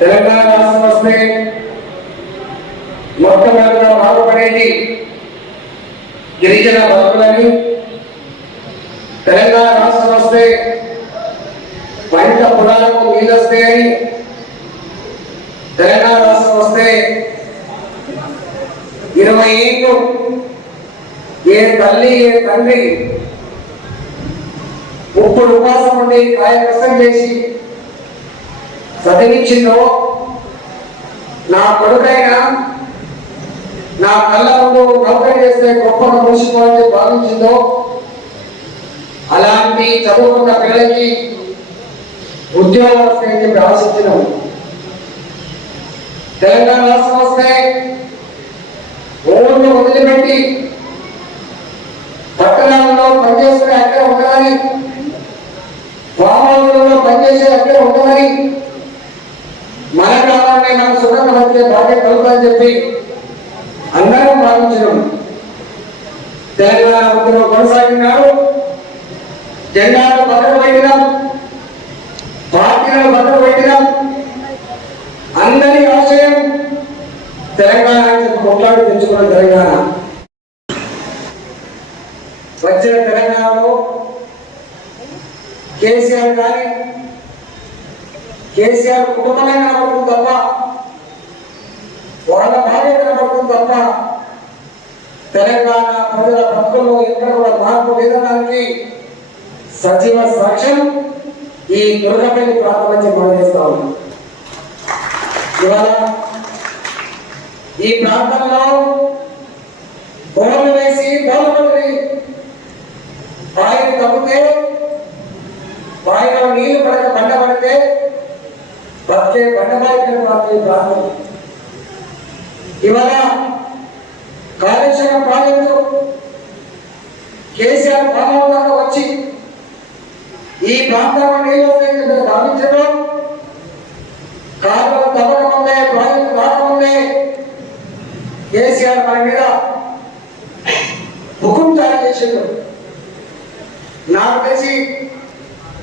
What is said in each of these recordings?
తెలంగాణ రాష్ట్రం వస్తే మొట్టమొదటిగా బాగుపడేది గిరిజన బతుకులని, తెలంగాణ రాష్ట్రం వస్తే పంట పొలాలకు నీళ్ళు వస్తాయని, తెలంగాణ రాష్ట్రం వస్తే 20 ఏళ్ళు ఏ తల్లి ఏ తండ్రి ఇప్పుడు ఉపాసం ఉండి కాయ కష్టం చేసి చదివించిందో, నా కొడుకైనా నా కళ్ళ ముందు నౌకరీ చేస్తే గొప్పగా ముగిసిపోవాలని భావించిందో, అలాంటి చదువుకున్న పిల్లలకి ఉద్యోగం వస్తాయని చెప్పి ఆశించినాం. తెలంగాణ రాష్ట్రం వస్తే ఊళ్ళను వదిలిపెట్టి పట్టణాలలో పనిచేసుకునే అక్కడే ఉండాలని, గ్రామాలలో పనిచేసే అక్కడే ఉండాలని, మన గ్రామాన్ని మనం సుఖంగా వచ్చే బాధ్యత కలుగుతుందని చెప్పి అందరూ భావించడం. తెలంగాణ ఉద్యమం కొనసాగినారు. జెండాలు పక్కన పెట్టినాం, పార్టీలను పక్కన పెట్టినాం. అందరి ఆశయం తెలంగాణ కొట్లాడి తెచ్చుకున్న తెలంగాణ. వచ్చిన తెలంగాణలో కేసీఆర్ కానీ కేసీఆర్ కుటుంబమే కనబడుతుంది తప్ప, వాళ్ళ భార్య కనబడుతుంది తప్ప, తెలంగాణ ప్రజల భక్తుల్లో ఎక్కడ కూడా మార్పు లేదనడానికి సజీవ సాక్ష్యం ఈ దుర్గపల్లి ప్రాంతం నుంచి మనం చేస్తా ఉన్నాం. ఇవాళ ఈ ప్రాంతంలో బోర్లు వేసి బోర్లు బాయిలు తవ్వితే, బాయిలో నీళ్లు పడక బండ పడితే బతికే బండబాయికలు మాత్రం ఈ ప్రాంతం. ఇవాళ కాళేశ్వరం ప్రాజెక్టు కేసీఆర్ పాలన దాకా వచ్చి ఈ ప్రాంతంలో నీళ్ళు వస్తాయని భావించడం, కాలువలు తవ్వకముందే ప్రాజెక్టు రాకముందే కేసీఆర్ మన మీద హుకుం జారీ చేసిండు. నాకు తెలిసి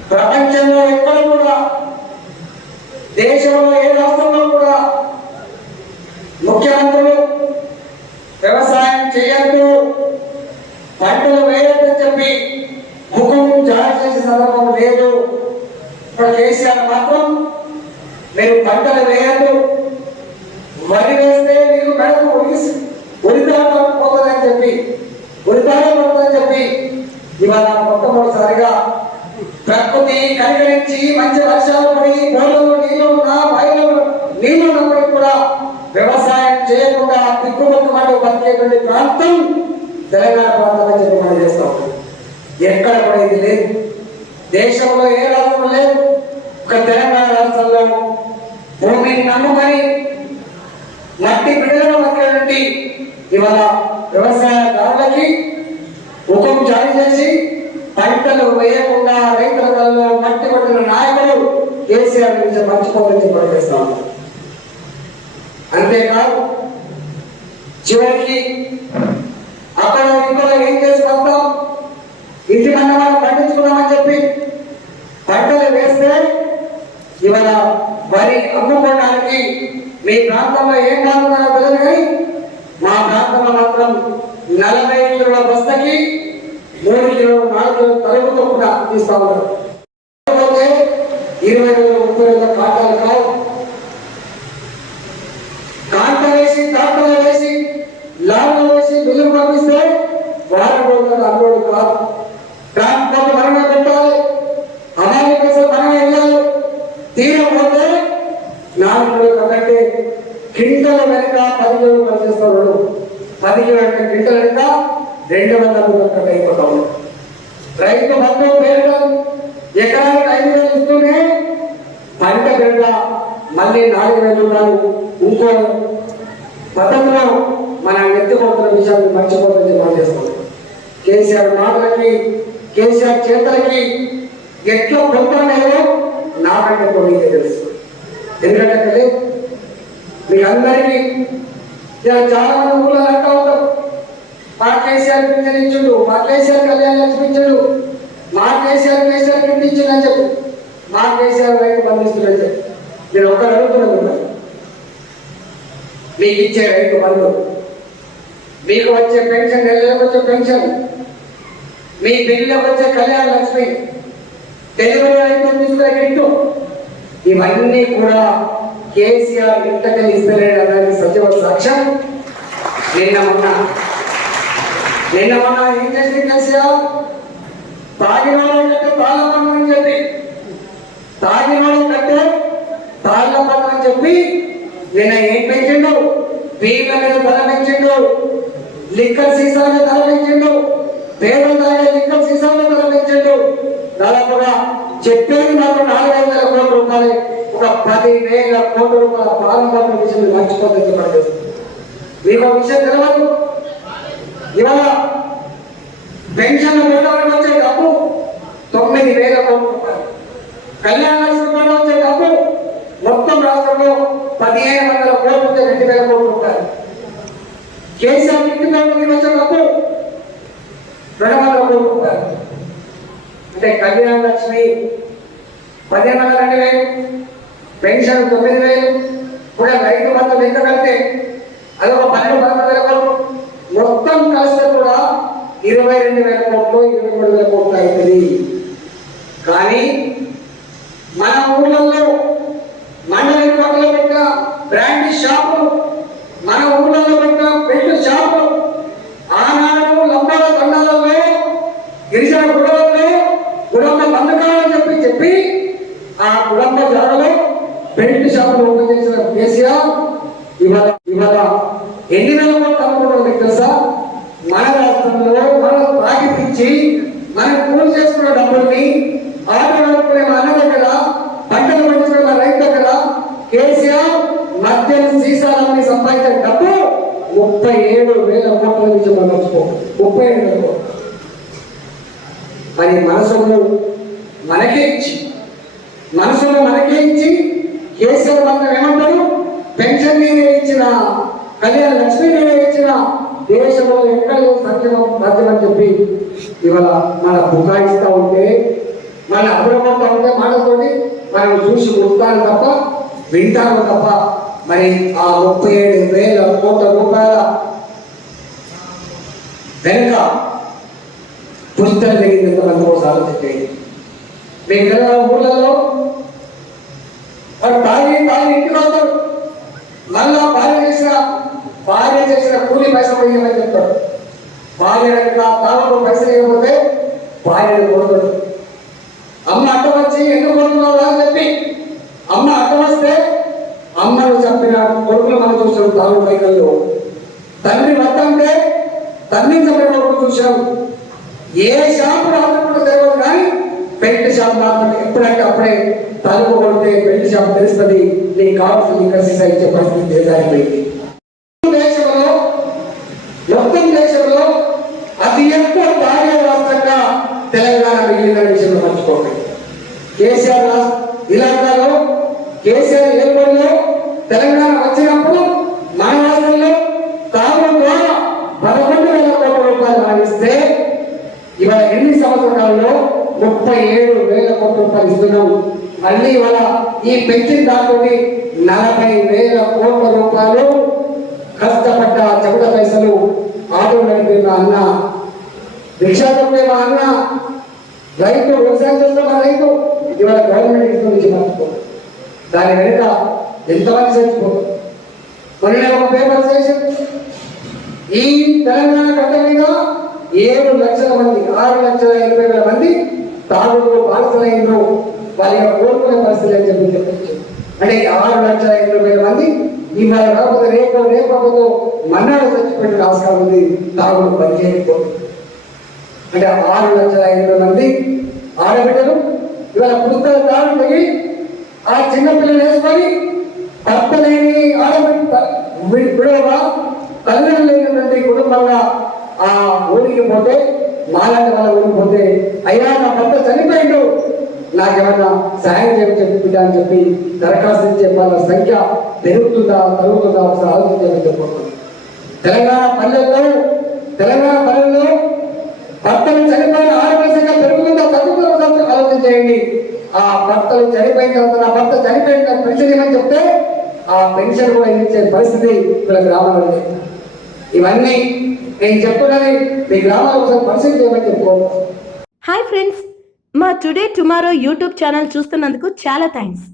ప్రపంచంలో ఎక్కడ కూడా, దేశంలో ఏ రాష్ట్రంలో కూడా ముఖ్యమంత్రులు వ్యవసాయం చేయొద్దు, పంటలు వేయొద్దని చెప్పి హుకుం జారీ చేసే సందర్భం లేదు. ఇప్పుడు కేసీఆర్ మాత్రం మీరు పంటలు వేయద్దు, వరి వేస్తే మీకు మెడకు ఉరితాడు పోతుందని చెప్పి, ఉరితాడే పోతుందని చెప్పి ఇవాళ మొట్టమొదటిసారిగా ప్రకృతి కనికరించి మంచి వర్షాలు పడి బోర్లలో నీళ్లు ఉన్నా, బాయిలలో నీళ్లు ఉన్నప్పటికీ కూడా వ్యవసాయం చేయకుండా తిక్కుమొక్కమంటూ బతికేటువంటి ప్రాంతం తెలంగాణ ప్రాంతం అని చెప్పి మనం చేస్తాం. ఎక్కడ కూడా ఇది లేదు, దేశంలో ఏ రాష్ట్రం లేదు. ఒక తెలంగాణ రాష్ట్రంలో భూమిని నమ్ముకొని మట్టి బిడ్డలను బతికేటువంటి ఇవాళ వ్యవసాయదారులకి హుకుం జారీ చేసి పంటలు వేయకుండా రైతుల కల్లో మట్టి కొట్టిన నాయకులు కేసీఆర్ నుంచి మర్చిపోవాలని పనిచేస్తాం. అంతేకాదు చివరికి అక్కడ ఇక్కడ ఏం చేసి వస్తాం, ఇంటి మనం పండించుకున్నామని చెప్పి పంటలు వేస్తే ఇవాళ వరి అమ్ముకోవడానికి మీ ప్రాంతంలో ఏం కాదున్నారో తెలియదు, కానీ మా ప్రాంతంలో మాత్రం 40 కిలోల బస్తకి 3 కిలోలు 4 కిలోలు తరుగుతో కూడా తీస్తా ఉన్నారు. 20 రోజులు 30 రోజుల కాంటాలు కావు. కాంట వేసి తాటలు వేసి లాభం వేసి బిల్లులు పంపిస్తే వారం రోజులకు అన్లోడ్ కాదు. ట్రాన్స్పోర్ట్ మనమే పెట్టాలి, అమాలి పైసలు మనమే వెళ్ళాలి. తీరపోతే 4 రోజులు కంటే క్వింటల్ వెనుక 10 కిలోలు పనిచేస్తున్నాడు. 10 కిలోల క్వింటల్ వెనుక 200 రూపాయలు అయిపోతా ఉన్నాడు. రైతు బంధువు పేరు ఎకరానికి 5,000 ఇస్తూనే పంట పేట మళ్ళీ 4,000 రూపాయలు ఇంకో పద్ధతిలో మనం ఎత్తుకోతున్న విషయాన్ని మర్చిపోతుంది పనిచేస్తాం. కేసీఆర్ మాటలకి కేసీఆర్ చేతలకి ఎట్లా పొందలేదో నాకంటే కొన్ని తెలుసు. ఎందుకంటే మీ అందరికీ చాలా మంది ఊళ్ళో అంటూ ఉంటారు, మా కేసీఆర్ పింఛన్ ఇచ్చుడు, మా కేసీఆర్ కళ్యాణ లక్ష్మి ఇచ్చుడు, మా కేసీఆర్ పింఛన్ అని చెప్పి, మా కేసీఆర్ రైతు బంధిస్తుడని చెప్పి నేను ఒక్క అడుగుతున్నాను, మీకు ఇచ్చే రైతు బంధు, మీకు వచ్చే పెన్షన్, నెలకు వచ్చే పెన్షన్, మీ బిల్లులకు వచ్చే కళ్యాణ లక్ష్మి, డెలివరీ అయితే తీసుకునే కిట్టు, ఇవన్నీ కూడా కేసీఆర్ ఇంతకని ఇస్తలేడు అన్నది సజీవ సాక్ష్యం. నిన్న మొన్న ఏం చేసింది కేసీఆర్? తాగినోడు కంటే తాళ్ళ పన్ను అని చెప్పి, తాగినోడు కంటే తాళ్ళ పన్ను అని చెప్పి నిన్న ఏం పెంచిండు? బీర్ల మీద ధర పెంచిండు, లిక్కర్ సీసాల మీద ధర పెంచిండు, పేదలు తాగే లిక్కర్ సీసాల ధర పెంచిండు. దాదాపుగా చెప్పేది మాకు 4,000 కోట్ల రూపాయలు, ఒక 10,000 కోట్ల రూపాయల ప్రారంభం విషయం మర్చిపోతుంది. మీకు ఒక విషయం తెలియదు, ఇవాళ పెన్షన్ మూడవరకు వచ్చే డబ్బు 9,000 కోట్ల రూపాయలు, కళ్యాణ లక్ష్మి వచ్చే డబ్బు మొత్తం రాష్ట్రంలో 1,500 కోట్లు ఉంటే 2,000 కోట్ల రూపాయలు. కేసీఆర్ ఇంటి మీద వచ్చే డబ్బు 200 కోట్ల రూపాయలు. అంటే కళ్యాణ లక్ష్మి 1,500 పెన్షన్ 9,000 కూడా రైతు బంధు లెక్క కడితే అదొక 12,000 కోట్లు, మొత్తం కలిస్తే కూడా 22,000 కోట్లు 23,000 కోట్లు అవుతుంది. కానీ మన ఊళ్ళల్లో మండలి కోటలో పెట్టిన బ్రాండీ షాపులు, మన ఊళ్ళల్లో పెట్టిన పెళ్లి షాపులు, ఆనాడు లంబాల తండాలలో గిరిజన గుడవల్లో కుటుంబ బంధకాలని చెప్పి ఆ కుటుంబ జాడలో బెల్ట్ షాపులు ఓపెన్ చేసిన కేసీఆర్ ఇవాళ ఎన్ని వేల కోట్లు అమ్ముకోవడం మీకు తెలుసా? మన రాష్ట్రంలో మనం తాగిపించి మనం కూలి చేసుకున్న డబ్బుల్ని ఆటో నడుపుకునే మా అన్న దగ్గర, పంటలు పండించుకునే మా రైతు దగ్గర కేసీఆర్ మద్యం సీసాలన్నీ సంపాదించిన డబ్బు 37,000 కోట్ల నుంచి మనం మర్చిపో 37,000 కోట్లు. మరి మనసులో మనకే ఇచ్చి కేసీఆర్ మాత్రం ఏమంటారు? పెన్షన్ నేనే ఇచ్చిన, కళ్యాణ లక్ష్మి నేనే ఇచ్చిన, దేశంలో ఎక్కడ సంక్షేమ మద్యం అని చెప్పి ఇవాళ మన బుకాయిస్తా ఉంటే, మన అభివృద్ధి ఉంటే మాటతోటి మనం చూసి ఉంటాను తప్ప, వింటాను తప్ప, మరి ఆ 37,000 కోట్ల రూపాయల వెనుక పుస్తకం జరిగింది ఎంతమంది కూడా ఆలోచించేది. మీకు తెలంగాణ ఊళ్ళల్లో వాడు తాగి ఇంటికి వస్తాడు, మళ్ళా భార్య చేసిన కూలి పైసలు ఇవ్వమని చెప్తాడు. భార్య తాగడం పైసలు ఇవ్వకపోతే భార్యను కొడతాడు. అమ్మ అడ్డం వచ్చి ఎందుకు కొడుతున్నావు అని చెప్పి అమ్మ అడ్డం వస్తే అమ్మను చెప్పిన కొడుకులు మనం చూసాం తాగు పైకల్లో. తండ్రి భర్త అంటే తండ్రిని చెప్పిన కొడుకు చూసాం. ఏ షాపు రాకుండా తెలియదు కానీ బెల్ట్ షాప్ మాత్రం ఎప్పుడంటే అప్పుడే తలుపు కొడితే బెల్ట్ షాప్ తెలుస్తుంది, నీకు కావాల్సిన లిక్కర్ సీసా ఇచ్చే పరిస్థితి ఎదురైపోయింది. మొత్తం దేశంలో అతి ఎక్కువ తాగే రాష్ట్రంగా తెలంగాణ మిగిలిన విషయంలో మర్చిపోకండి. కేసీఆర్ ఇలాకాలో కేసీఆర్ ఏర్పడిలో తెలంగాణ వచ్చినప్పుడు మన రాష్ట్రంలో తాగు ద్వారా 11,000 కోట్ల రూపాయలు రాణిస్తే ఇవాళ ఎన్ని సంవత్సరాల్లో 37,000 కోట్ల రూపాయలు ఇస్తున్నాం. మళ్ళీ ఇవాళ ఈ పెంచిన దాంతో 40,000 కోట్ల రూపాయలు కష్టపడ్డ చెమట పైసలు ఆటో నడిపే మా అన్న, రిక్షా తొక్కే మా అన్న, రైతు వ్యవసాయం చేస్తున్న మా రైతు ఇవాళ గవర్నమెంట్ ఇస్తుంది మర్చిపోతుంది. దాని వెనుక ఎంతమంది చచ్చిపోతారు. మొన్న ఒక పేపర్ స్టేషన్ ఈ తెలంగాణ గడ్డ మీద 7 లక్షల మంది 6,80,000 మంది తాగుడు బాధితులైనరు. వాళ్ళ కోరుకునే పరిస్థితి అని చెప్పి అంటే 6,80,000 మంది ఇవాళ కాకపోతే రేపకపోతే మన్నాడు చచ్చిపోయిన ఆస్కారం ఉంది. తాగుడు పని చేయకపోతే అంటే 6,80,000 మంది ఆడబిడ్డలు ఇవాళ పుస్తకాలు తాడు పోయి ఆ చిన్నపిల్లలు వేసుకొని భర్తలేని ఆడబిడ్డ విడవగా తల్లిదండ్రులు లేనటువంటి కుటుంబంగా ఆ ఊరికి పోతే మాలాంటి వాళ్ళ ఊరికి పోతే అయ్యా నా భర్త చనిపోయిండు, నాకేమన్నా సాయం చేయమని చెప్పి అని చెప్పి దరఖాస్తు ఇచ్చే వాళ్ళ సంఖ్య పెరుగుతుందా తరుగుతుందా ఒకసారి ఆలోచించమని చెప్పబోతుంది. తెలంగాణ పల్లెల్లో భర్తలు చనిపోయిన ఆరోగ్య సంఖ్య పెరుగుతుందా తగ్గుతుందా ఆలోచన చేయండి. ఆ భర్తలు చనిపోయిన తర్వాత నా భర్త చనిపోయిన తర్వాత పెన్షన్ ఇవ్వమని చెప్తే ఆ పెన్షన్ కూడా ఇచ్చే పరిస్థితి వీళ్ళ గ్రామంలో లేదు. ఇవన్నీ నేను చెప్తున్నది మీ గ్రామాల కోసం పరిస్థితి చేయమని చెప్పుకోవడం. హాయ్ ఫ్రెండ్స్, మా టుడే టుమారో యూట్యూబ్ ఛానల్ చూస్తున్నందుకు చాలా థ్యాంక్స్.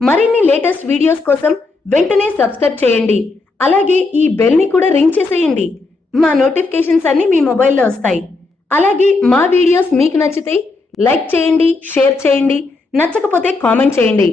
మరిన్ని లేటెస్ట్ వీడియోస్ కోసం వెంటనే సబ్స్క్రైబ్ చేయండి. అలాగే ఈ బెల్ ని కూడా రింగ్ చేసేయండి. మా నోటిఫికేషన్స్ అన్ని మీ మొబైల్లో వస్తాయి. అలాగే మా వీడియోస్ మీకు నచ్చితే లైక్ చేయండి, షేర్ చేయండి, నచ్చకపోతే కామెంట్ చేయండి.